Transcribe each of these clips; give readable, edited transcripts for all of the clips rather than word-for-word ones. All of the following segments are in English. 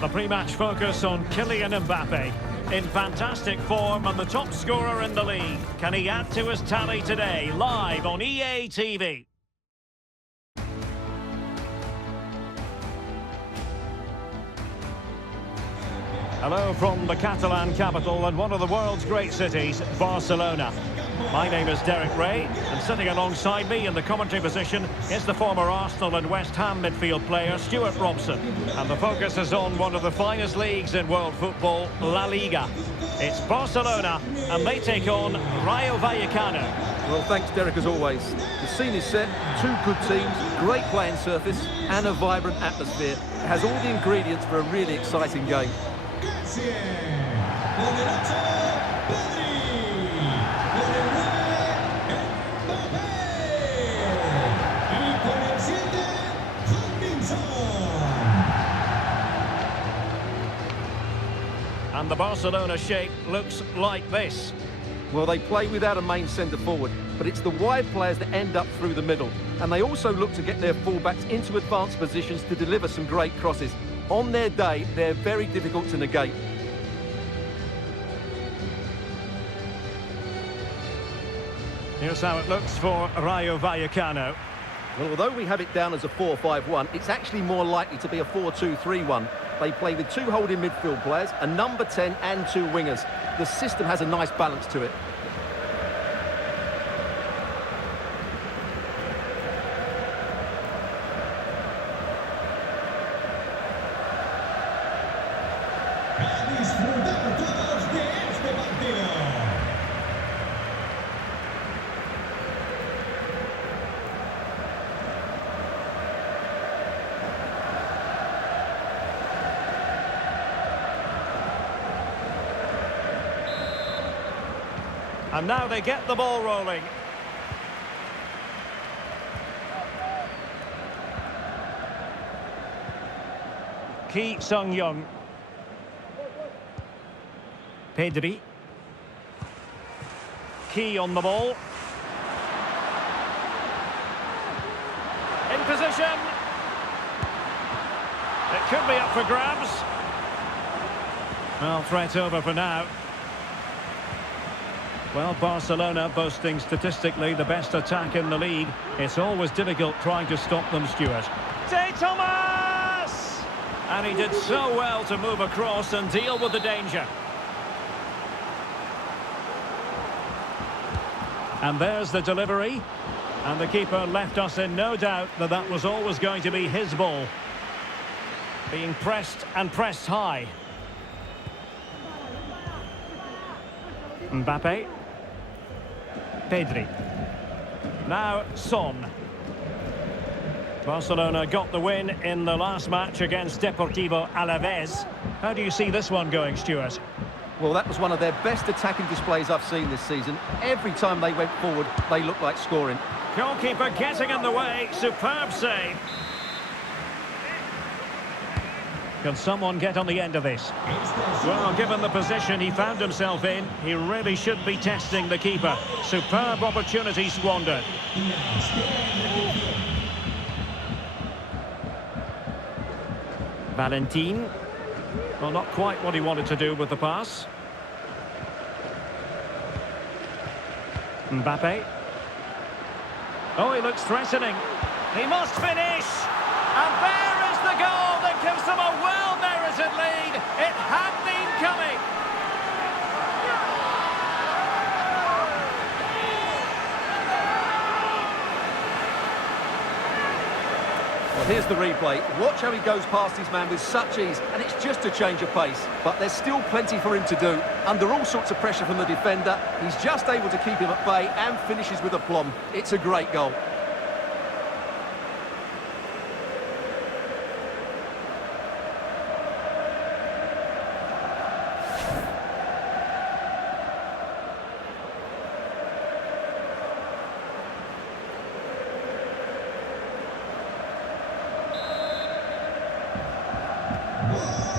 The pre-match focus on Kylian Mbappe. In fantastic form and the top scorer in the league. Can he add to his tally today? Live on EA TV. Hello from the Catalan capital and one of the world's great cities, Barcelona. My name is Derek Ray, and sitting alongside me in the commentary position is the former Arsenal and West Ham midfield player, Stuart Robson. And the focus is on one of the finest leagues in world football, La Liga. It's Barcelona, and they take on Rayo Vallecano. Well, thanks, Derek, as always. The scene is set, two good teams, great playing surface, and a vibrant atmosphere. It has all the ingredients for a really exciting game. And the Barcelona shape looks like this. Well, they play without a main centre-forward, but it's the wide players that end up through the middle. And they also look to get their fullbacks into advanced positions to deliver some great crosses. On their day, they're very difficult to negate. Here's how it looks for Rayo Vallecano. Well, although we have it down as a 4-5-1, it's actually more likely to be a 4-2-3-1. They play with two holding midfield players, a number 10 and two wingers. The system has a nice balance to it. And now they get the ball rolling. Ki Sung-young. Pedri. Ki on the ball. In position. It could be up for grabs. Well, threat over for now. Well, Barcelona boasting statistically the best attack in the league. It's always difficult trying to stop them, Stuart. De Thomas! And he did so well to move across and deal with the danger. And there's the delivery. And the keeper left us in no doubt that that was always going to be his ball. Being pressed and pressed high. Mbappe. Pedri. Now Son. Barcelona got the win in the last match against Deportivo Alaves. How do you see this one going, Stuart? Well, that was one of their best attacking displays I've seen this season. Every time they went forward, they looked like scoring. Goalkeeper getting in the way. Superb save. Can someone get on the end of this? Well, given the position he found himself in, he really should be testing the keeper. Superb opportunity squandered. Valentin. Well, not quite what he wanted to do with the pass. Mbappe. Oh, he looks threatening. He must finish. And there is the goal that gives them a well-merited lead. It had been coming. Well, here's the replay. Watch how he goes past his man with such ease, and it's just a change of pace. But there's still plenty for him to do. Under all sorts of pressure from the defender, he's just able to keep him at bay and finishes with aplomb. It's a great goal.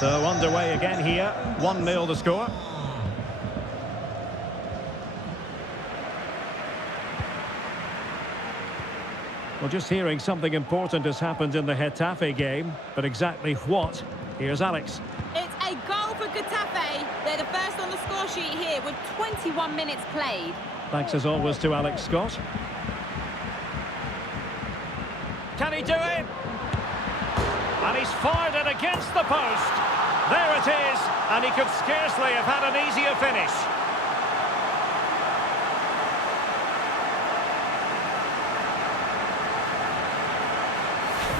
So underway again here, 1-0 the score. Well, just hearing something important has happened in the Getafe game, but exactly what Here's Alex. It's a goal for Getafe. They're the first on the score sheet here with 21 minutes played. Thanks as always to Alex Scott. Can he do it? And he's fired it against the post. There it is, and he could scarcely have had an easier finish.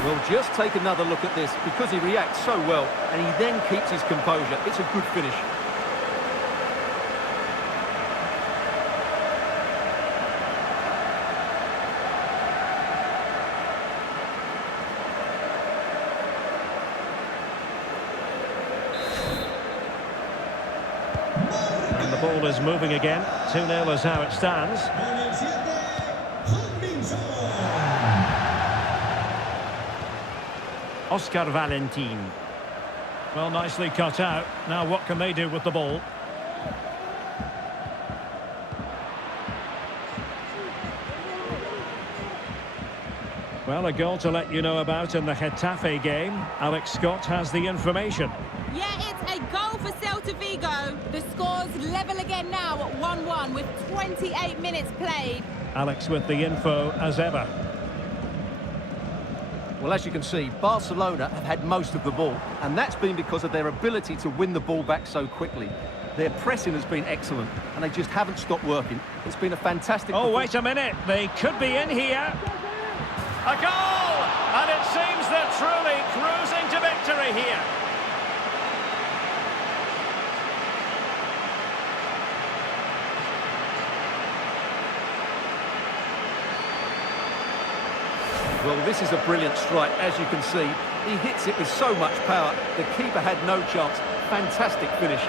Well, just take another look at this, because he reacts so well, and he then keeps his composure. It's a good finish. And the ball is moving again. 2-0 is how it stands. Oscar Valentin. Well, nicely cut out. Now what can they do with the ball? Well, a goal to let you know about in the Getafe game. Alex Scott has the information. Yeah, it's a goal for Celta Vigo. The score's level again now at 1-1 with 28 minutes played. Alex with the info as ever. Well, as you can see, Barcelona have had most of the ball, and that's been because of their ability to win the ball back so quickly. Their pressing has been excellent, and they just haven't stopped working. It's been a fantastic... Oh, wait a minute. They could be in here. A goal! And it seems they're truly cruising to victory here. Well, this is a brilliant strike, as you can see. He hits it with so much power. The keeper had no chance. Fantastic finish.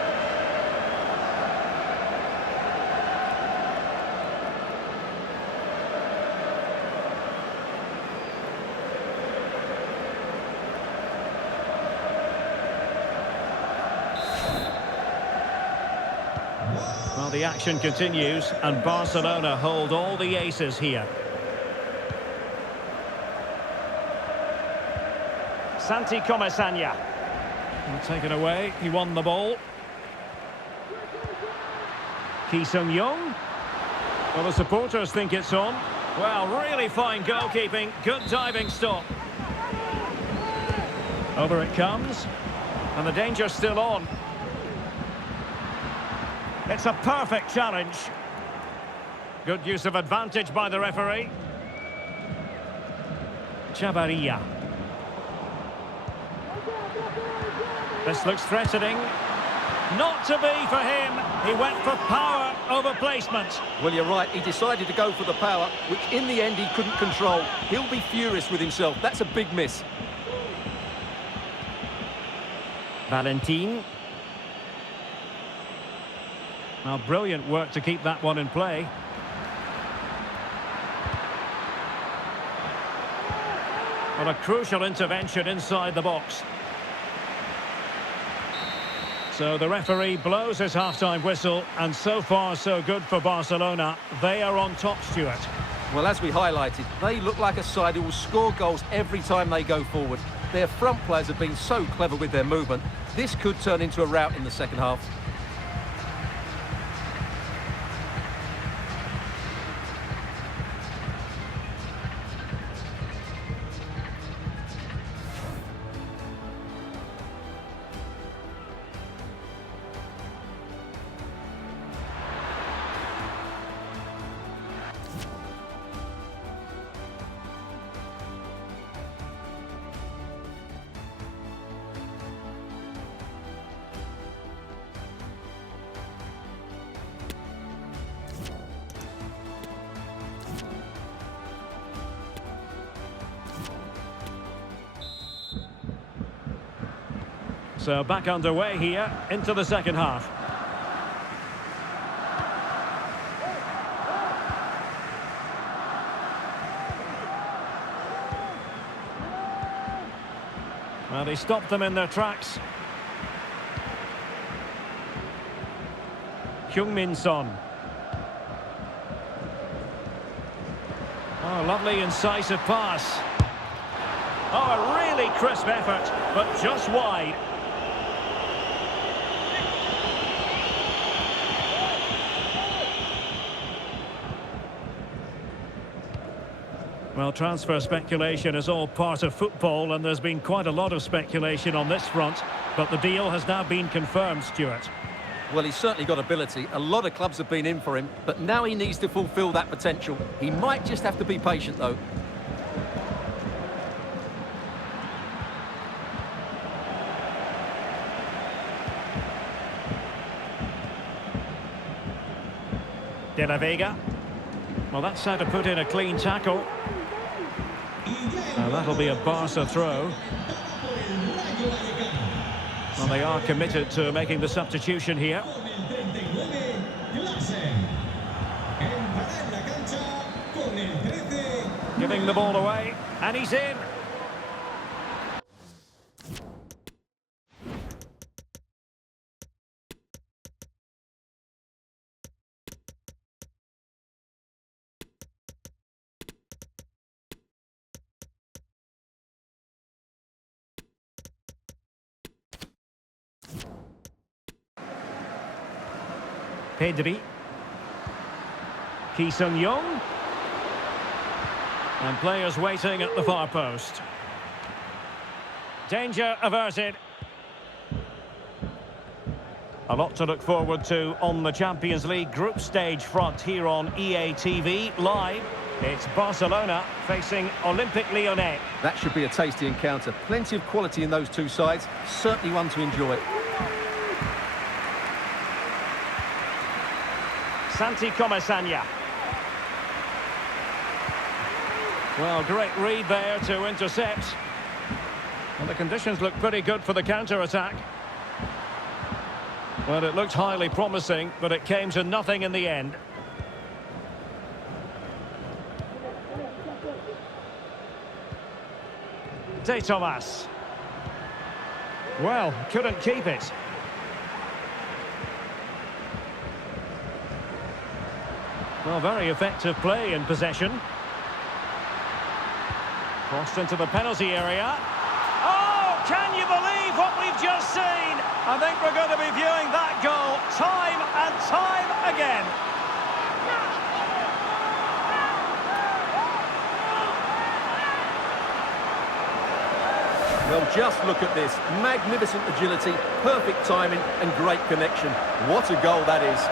Well, the action continues, and Barcelona hold all the aces here. Santi Comesaña. Taken away, he won the ball. Ki Sung-young. Well, the supporters think it's on. Well, really fine goalkeeping, good diving stop. Over it comes, and the danger's still on. It's a perfect challenge. Good use of advantage by the referee. Chavarria. This looks threatening. Not to be for him. He went for power over placement. Well, you're right. He decided to go for the power, which in the end he couldn't control. He'll be furious with himself. That's a big miss. Valentin. Now, brilliant work to keep that one in play. Well, a crucial intervention inside the box. So the referee blows his half-time whistle, and so far so good for Barcelona. They are on top, Stuart. Well, as we highlighted, they look like a side who will score goals every time they go forward. Their front players have been so clever with their movement. This could turn into a rout in the second half. So back underway here into the second half. Well, he stopped them in their tracks. Heung-min Son. Oh, lovely incisive pass. Oh, a really crisp effort, but just wide. Well, transfer speculation is all part of football, and there's been quite a lot of speculation on this front, but the deal has now been confirmed, Stuart. Well, he's certainly got ability. A lot of clubs have been in for him, but now he needs to fulfil that potential. He might just have to be patient, though. De La Vega. Well, that's how to put in a clean tackle. Now that'll be a Barca throw. Well, they are committed to making the substitution here. Giving the ball away, and he's in. Pedri. Ki Sung-young. And players waiting at the far post. Danger averted. A lot to look forward to on the Champions League group stage front here on EA TV Live. It's Barcelona facing Olympique Lyonnais. That should be a tasty encounter. Plenty of quality in those two sides. Certainly one to enjoy. Santi Comesaña. Well, great read there to intercept. Well, the conditions look pretty good for the counter-attack. Well, it looked highly promising, but it came to nothing in the end. De Thomas. Well, couldn't keep it. Well, very effective play in possession. Crossed into the penalty area. Oh, can you believe what we've just seen? I think we're going to be viewing that goal time and time again. Well, just look at this. Magnificent agility, perfect timing and great connection. What a goal that is.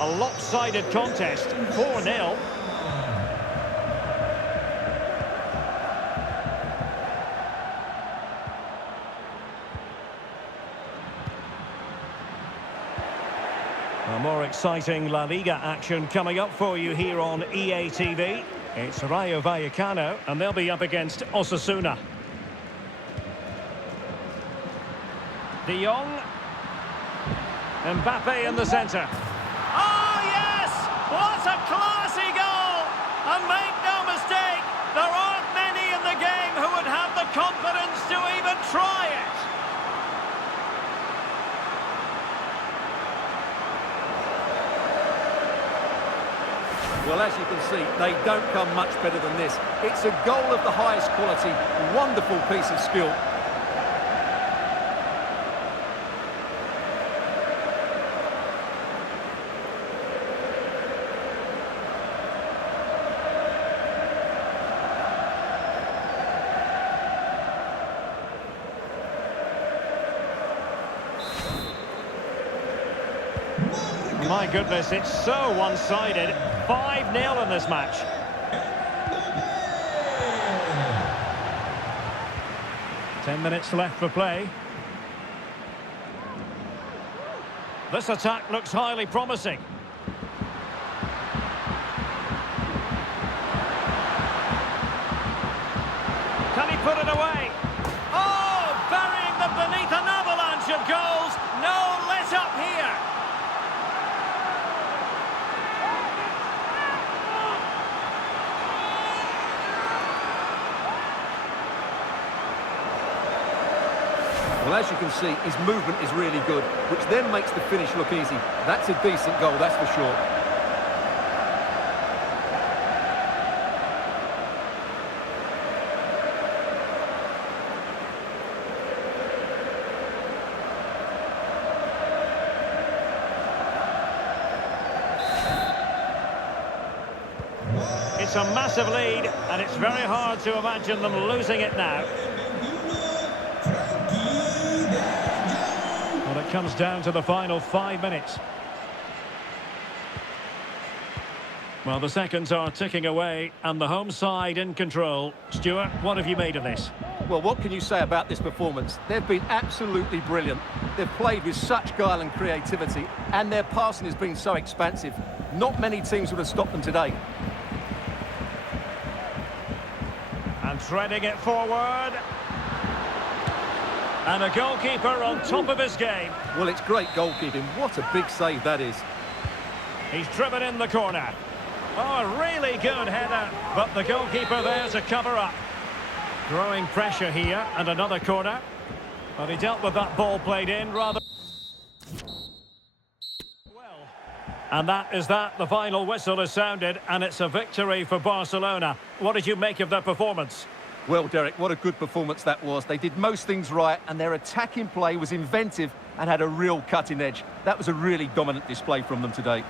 A lopsided contest, 4-0. A more exciting La Liga action coming up for you here on EA TV. It's Rayo Vallecano, and they'll be up against Osasuna. De Jong. Mbappe in the centre. Oh, yes! What a classy goal! And make no mistake, there aren't many in the game who would have the confidence to even try it. Well, as you can see, they don't come much better than this. It's a goal of the highest quality. Wonderful piece of skill. My goodness, it's so one-sided. 5-0 in this match. Ten minutes left for play. This attack looks highly promising. Can he put it away? Oh, burying them beneath an avalanche of goals. No let up here. Well, as you can see, his movement is really good, which then makes the finish look easy. That's a decent goal, that's for sure. It's a massive lead, and it's very hard to imagine them losing it now. Well, it comes down to the final 5 minutes. Well, the seconds are ticking away, and the home side in control. Stuart, what have you made of this? Well, what can you say about this performance? They've been absolutely brilliant. They've played with such guile and creativity, and their passing has been so expansive. Not many teams would have stopped them today. And threading it forward. And a goalkeeper on top of his game. Well, it's great goalkeeping. What a big save that is. He's driven in the corner. Oh, a really good header, but the goalkeeper there to cover up. Growing pressure here, and another corner. But he dealt with that ball played in rather well. And that is that. The final whistle is sounded, and it's a victory for Barcelona. What did you make of their performance? Well, Derek, what a good performance that was. They did most things right, and their attacking play was inventive and had a real cutting edge. That was a really dominant display from them today.